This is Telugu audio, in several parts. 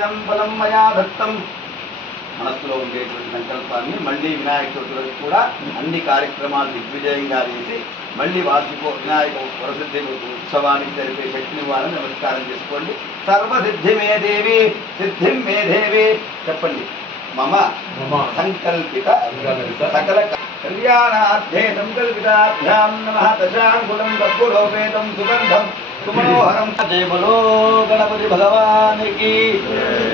బలం మయా దత్తం మనస్సులో ఉండేటువంటి సంకల్పాన్ని మళ్ళీ వినాయక చవితి వరకు కూడా అన్ని కార్యక్రమాలు దిగ్విజయంగా చేసి మళ్ళీ వినాయక వరసిద్ధి ఉత్సవానికి జరిపే శక్తిని ఇవ్వాలని నమస్కారం చేసుకోండి. సర్వసిద్ధి మే దేవి సిద్ధిం మే దేవి చెప్పండి. మమ సంకల్పిత సకల కళ్యాణార్థే సంకల్పితాభ్యాం నమః. దశాంగుళం కర్పూరోపేతం సుగంధం సుమనోహరం. జయ బలో గణపతి భగవానికి.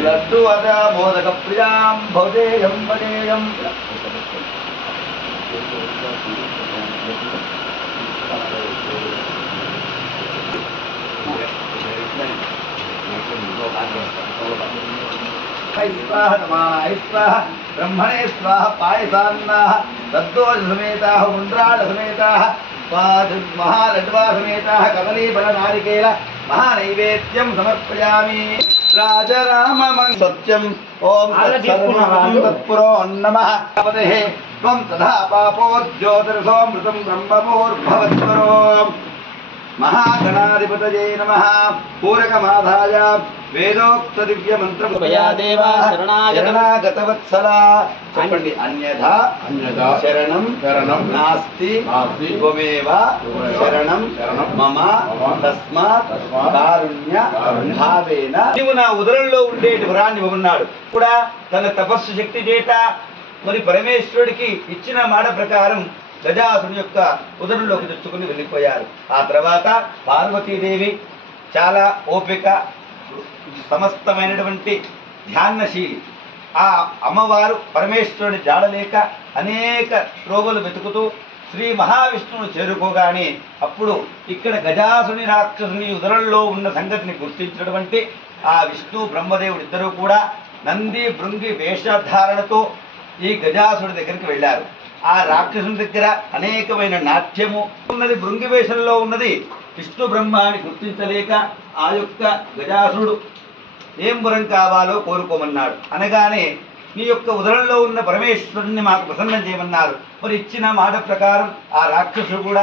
లడ్డు అద మోదక ప్రియాం భౌదేయం పదేయం. బ్రహ్మణే స్వాహ పాయసాన్నా దద్దోజ సమేతా ముండ్రాళ సమేతా మహాలడ్వా సమేతా కదలీఫల నారికేల మహానైవేద్యం సమర్పయామి. రాజరామ సత్యం. ఓం తత్పురో నమః. త్వం తథా పాపోజ్యోతిర్సోమృతం బ్రహ్మమూర్భవత్వరో. మహాగణాధిపతయే నమః. పూరకమాధాయ వేదోక్త దివ్య మంత్ర శరణాగతవత్సల. చెప్పండి. అన్యథా శరణం నాస్తి త్వమేవ శరణం మమ తస్మాత్ కారుణ్య భావేన. నీవు నా ఉదరంలో ఉండేటి వరాన్ని ఇవ్వమన్నాడు కూడా. తన తపస్సు శక్తి చేత మరి పరమేశ్వరుడికి ఇచ్చిన మాట ప్రకారం గజాసుని యొక్క ఉదరంలోకి తెచ్చుకుని వెళ్ళిపోయారు. ఆ తర్వాత పార్వతీదేవి చాలా ఓపిక సమస్తమైనటువంటి ధ్యానశీలి. ఆ అమ్మవారు పరమేశ్వరుని జాడలేక అనేక త్రోవలు వెతుకుతూ శ్రీ మహావిష్ణువును చేరుకోగానే అప్పుడు ఇక్కడ గజాసుని రాక్షసుని ఉదరంలో ఉన్న సంగతిని గుర్తించినటువంటి ఆ విష్ణు బ్రహ్మదేవుడు ఇద్దరూ కూడా నంది భృంగి వేషధారణతో ఈ గజాసుడి దగ్గరికి వెళ్ళారు. ఆ రాక్షసుని దగ్గర అనేకమైన నాట్యము ఉన్నది. భృంగి వేషంలో ఉన్నది విష్ణు బ్రహ్మ అని గుర్తించలేక ఆ యొక్క గజాసురుడు ఏం వరం కావాలో కోరుకోమన్నాడు. అనగానే నీ యొక్క ఉదరంలో ఉన్న పరమేశ్వరుని మాకు ప్రసన్నం చేయమన్నారు. మరి ఇచ్చిన మాట ప్రకారం ఆ రాక్షసుడు కూడా